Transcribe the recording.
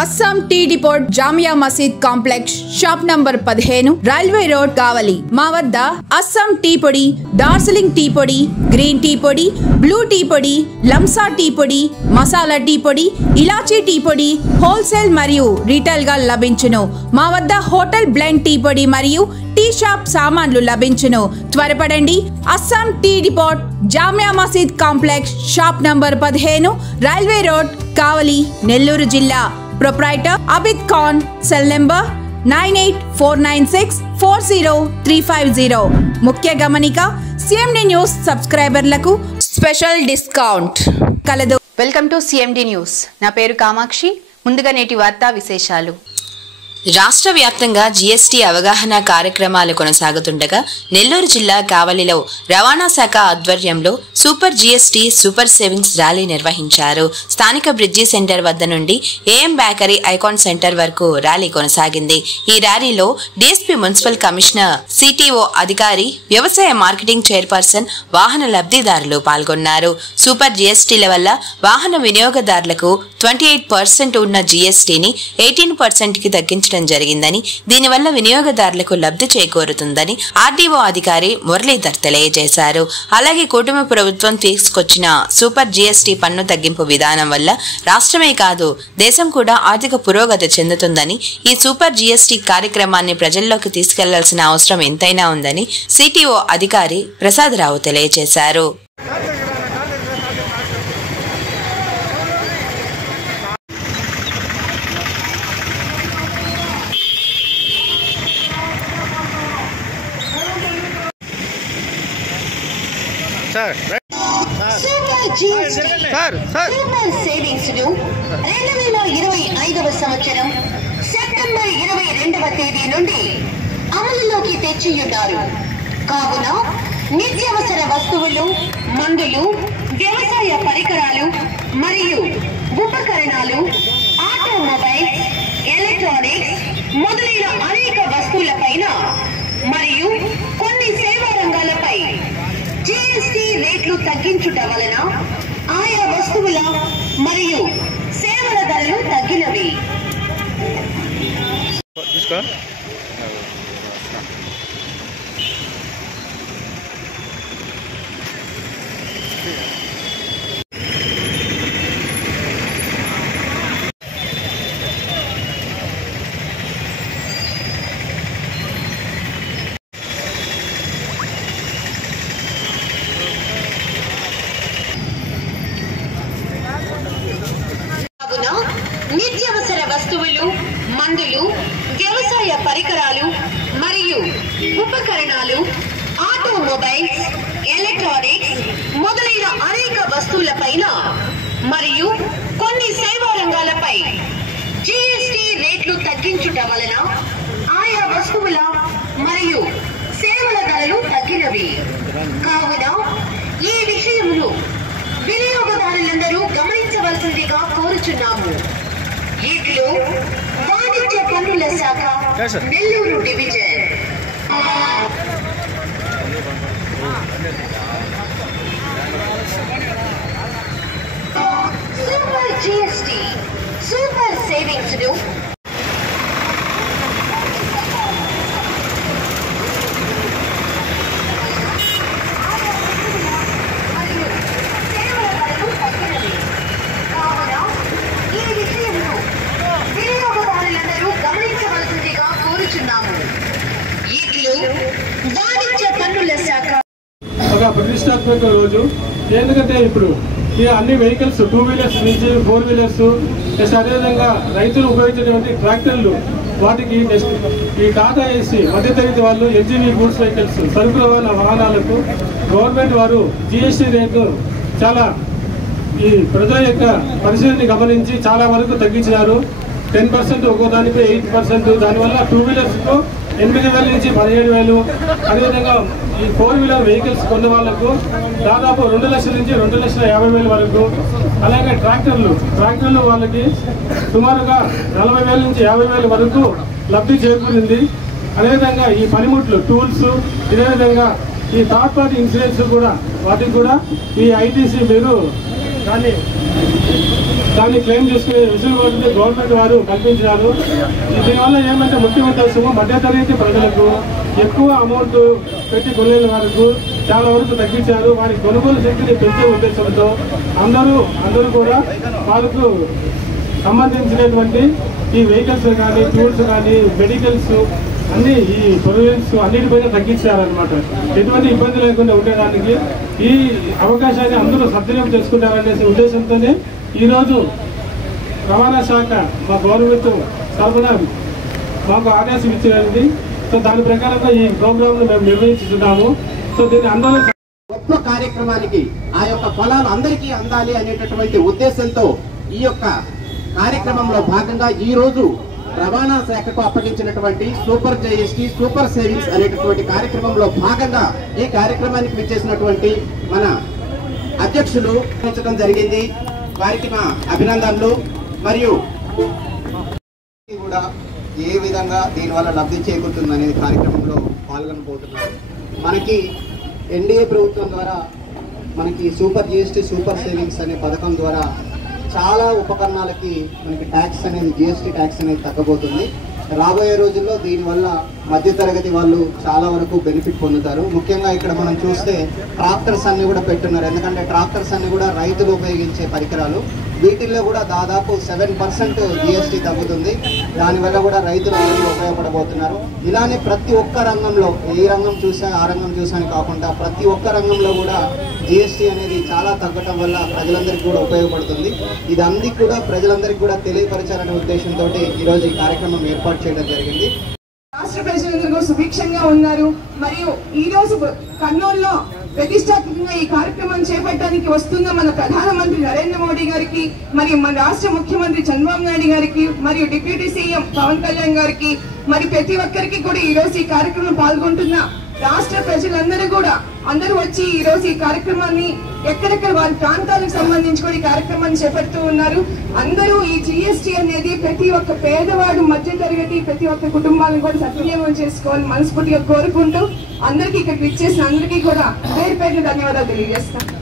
Assam tea depot Jamia Masjid complex shop number 15 railway road Kavali మా వద్ద Assam tea పొడి డార్జిలింగ్ టీ పొడి గ్రీన్ టీ పొడి బ్లూ టీ పొడి లంసా టీ పొడి మసాలా టీ పొడి ఇలాచీ టీ పొడి హోల్సేల్ మరియు రీటైల్ గా లభించును మా వద్ద హోటల్ బ్లెండ్ టీ పొడి మరియు టీ షాప్ సామాన్లు లభించును త్వరపడండి Assam tea depot Jamia Masjid complex shop number 15 railway road Kavali Nellore జిల్లా Proprietor Abid Khan, cell number 9849640350. ముఖ్య గమనిక CMD న్యూస్ సబ్స్క్రైబర్లకు స్పెషల్ డిస్కౌంట్ కలదు. Welcome to CMD news. నా పేరు కామాక్షి. ముందుగా నేటి వార్తా విశేషాలు. రాష్ట్ర వ్యాప్తంగా జీఎస్టీ అవగాహన కార్యక్రమాలు కొనసాగుతుండగా నెల్లూరు జిల్లా కావలిలో రవాణా శాఖ ఆధ్వర్యంలో super GST super savings rally నిర్వహించారు. స్థానిక బ్రిడ్జి సెంటర్ వద్ద నుండి ఏఎం బేకరీ ఐకాన్ సెంటర్ వరకు ర్యాలీ కొనసాగింది. ఈ ర్యాలీలో డీఎస్పీ మున్సిపల్ కమిషనర్, సిటిఓ అధికారి, వ్యవసాయ మార్కెటింగ్ చైర్పర్సన్, వాహన లబ్ధిదారులు పాల్గొన్నారు. సూపర్ జీఎస్టీల వల్ల వాహన వినియోగదారులకు 28% ఉన్న జీఎస్టీని 18%కి తగ్గించడం జరిగిందని, దీనివల్ల వినియోగదారులకు లబ్ధి చేకూరుతుందని ఆర్డీఓ అధికారి మురళీధర్ తెలియజేశారు. అలాగే కూటమి ప్రభుత్వం తీసుకొచ్చిన సూపర్ జీఎస్టీ పన్ను తగ్గింపు విధానం వల్ల రాష్ట్రమే కాదు దేశం కూడా ఆర్థిక పురోగతి చెందుతుందని, ఈ సూపర్ జీఎస్టీ కార్యక్రమాన్ని ప్రజల్లోకి తీసుకెళ్లాల్సిన అవసరం ఎంతైనా ఉందని సిటిఓ అధికారి ప్రసాదరావు తెలియజేశారు. సూపర్ సేవింగ్స్ ను 2025వ సంవత్సరం సెప్టెంబర్ 22వ తేదీ నుండి అమలులోకి తెచ్చియున్నారు. కావున నిత్యావసర వస్తువులు, మందులు, వ్యవసాయ పరికరాలు మరియు ఉపకరణాలు, ఆటోమొబైల్స్, ఎలక్ట్రానిక్స్ మొదలైన అనేక వస్తువులపైన మరియు కొన్ని సేవా రంగాలపై జీఎస్టీ రేట్లు తగ్గించుట వలన ఆయా వస్తువుల మరియు సేవల ధరలు తగ్గినవి. నిత్యావసర వస్తువులు, మందులు, వ్యవసాయ పరికరాలు మరియు ఉపకరణాలు, ఆటోమొబైల్స్, ఎలక్ట్రానిక్స్ మొదలైన అనేక వస్తువులపైన మరియు కొన్ని సేవా రంగాలపై జీఎస్టీ రేట్లు తగ్గించుట వలన ఆయా వస్తువుల మరియు సేవల ధరలు తగ్గినవి. కావున ఈ విషయమును వినియోగదారులందరూ గమనించవలసిందిగా కోరుచున్నాము. వీటిలో వాణిజ్య పన్నుల శాఖ Nellore division super GST super savings ను ఒక ప్రతిష్టాత్మక రోజు. ఎందుకంటే ఇప్పుడు ఈ అన్ని వెహికల్స్ 2 వీలర్స్ నుంచి 4 వీలర్స్ నెక్స్ట్ అదేవిధంగా రైతులు ఉపయోగించేటువంటి ట్రాక్టర్లు, వాటికి నెక్స్ట్ ఈ టాటా ఏసీ మధ్యతరగతి వాళ్ళు ఎల్జీవీ గూడ్స్ వెహికల్స్ సరుకుల వాహనాలకు గవర్నమెంట్ వారు జీఎస్టీ రేటు చాలా ఈ ప్రజల యొక్క పరిస్థితిని గమనించి చాలా వరకు తగ్గించినారు. 10% ఒక్కో దానిపై 8%. దానివల్ల 2 వీలర్స్కు 8,000 నుంచి 17,000, అదేవిధంగా ఈ 4 వీలర్ వెహికల్స్ కొన్న వాళ్లకు దాదాపు 2 లక్షల నుంచి 2,50,000 వరకు, అలాగే ట్రాక్టర్లు వాళ్ళకి సుమారుగా 40,000 నుంచి 50,000 వరకు లబ్ధి చేకూరింది. అదేవిధంగా ఈ పనిముట్లు, టూల్స్, ఇదే విధంగా ఈ థర్డ్ పార్టీ ఇన్సూరెన్స్ కూడా వాటికి కూడా ఈ ఐటీసీ మీరు కానీ దాన్ని క్లెయిమ్ చేసుకునే వెసులుబాటుని గవర్నమెంట్ వారు కల్పించారు. దీనివల్ల ఏమంటే ముఖ్య ఉద్దేశము మధ్యతరగతి ప్రజలకు ఎక్కువ అమౌంట్ పెట్టి కొనే వరకు చాలా వరకు తగ్గించారు. వారి కొనుగోలు శక్తిని పెంచే ఉద్దేశంతో అందరూ కూడా వాళ్ళకు సంబంధించినటువంటి ఈ వెహికల్స్ కానీ, టూల్స్ కానీ, మెడికల్స్ అన్ని, ఈ ప్రొవిజన్స్ అన్నిటిపైన తగ్గించారనమాట. ఎటువంటి ఇబ్బంది లేకుండా ఉండడానికి ఈ అవకాశాన్ని అందరూ సద్వినియోగం చేసుకుంటారనే ఉద్దేశంతోనే ఈరోజు రవాణా శాఖ మా గవర్నమెంట్ తరఫున మాకు ఆదేశం ఇచ్చినది. సో దాని ప్రకారంగా ఈ ప్రోగ్రాంను మేము నిర్వహిస్తున్నాము. సో దీన్ని అందరూ గొప్ప కార్యక్రమానికి ఆ యొక్క ఫలాలు అందరికీ అందాలి అనేటటువంటి ఉద్దేశంతో ఈ యొక్క కార్యక్రమంలో భాగంగా ఈ రోజు రవాణా శాఖకు అప్పగించినటువంటి సూపర్ జిఎస్టీ సూపర్ సేవింగ్స్ అనేటటువంటి కార్యక్రమంలో భాగంగా ఈ కార్యక్రమానికి విచ్చేసినటువంటి మన అధ్యక్షులు ఉంచడం జరిగింది. వారికి మా అభినందనలు. మరియు కూడా ఏ విధంగా దీనివల్ల లబ్ధి చేకూరుతుంది అనేది కార్యక్రమంలో పాల్గొనబోతున్నారు. మనకి ఎన్డీఏ ప్రభుత్వం ద్వారా మనకి సూపర్ జిఎస్టీ సూపర్ సేవింగ్స్ అనే పథకం ద్వారా చాలా ఉపకరణాలకి మనకి ట్యాక్స్ అనేది, జిఎస్టీ ట్యాక్స్ అనేది తగ్గబోతుంది. రాబోయే రోజుల్లో దీనివల్ల మధ్యతరగతి వాళ్ళు చాలా వరకు బెనిఫిట్ పొందుతారు. ముఖ్యంగా ఇక్కడ మనం చూస్తే ట్రాక్టర్స్ అన్ని కూడా పెట్టున్నారు. ఎందుకంటే ట్రాక్టర్స్ అన్ని కూడా రైతులు ఉపయోగించే పరికరాలు. వీటిల్లో కూడా దాదాపు 7% జిఎస్టీ తగ్గుతుంది. దానివల్ల కూడా రైతులందరూ ఉపయోగపడబోతున్నారు. ఇలానే ప్రతి ఒక్క రంగంలో, ఏ రంగం చూసా ఆ రంగం చూసాని కాకుండా ప్రతి ఒక్క రంగంలో కూడా జిఎస్టీ అనేది చాలా తగ్గటం వల్ల ప్రజలందరికీ కూడా ఉపయోగపడుతుంది. ఇది అందరికీ కూడా ప్రజలందరికీ కూడా తెలియపరచాలనే ఉద్దేశంతో ఈరోజు ఈ కార్యక్రమం ఏర్పాటు చేయడం జరిగింది. రాష్ట్ర ప్రజలందరూ సుభిక్షంగా ఉన్నారు. మరియు ఈ రోజు కర్నూలులో ప్రతిష్టాత్మకంగా ఈ కార్యక్రమం చేపట్టడానికి వస్తున్న మన ప్రధానమంత్రి నరేంద్ర మోడీ గారికి, మరియు మన రాష్ట్ర ముఖ్యమంత్రి చంద్రబాబు నాయుడు గారికి, మరియు డిప్యూటీ సీఎం పవన్ కళ్యాణ్ గారికి, మరి ప్రతి ఒక్కరికి కూడా ఈ రోజు ఈ కార్యక్రమం పాల్గొంటున్న రాష్ట్ర ప్రజలందరూ కూడా అందరూ వచ్చి ఈ రోజు ఈ కార్యక్రమాన్ని ఎక్కడెక్కడ వారి ప్రాంతాలకు సంబంధించి కూడా ఈ కార్యక్రమాన్ని చేపడుతూ ఉన్నారు. అందరూ ఈ జిఎస్టీ అనేది ప్రతి ఒక్క పేదవాడు, మధ్య తరగతి ప్రతి ఒక్క కుటుంబాలను కూడా సద్వినియోగం చేసుకోవాలని మనస్ఫూర్తిగా కోరుకుంటూ అందరికీ ఇక్కడికి ఇచ్చేసిన అందరికీ కూడా పేరు పేరు ధన్యవాదాలు తెలియజేస్తాను.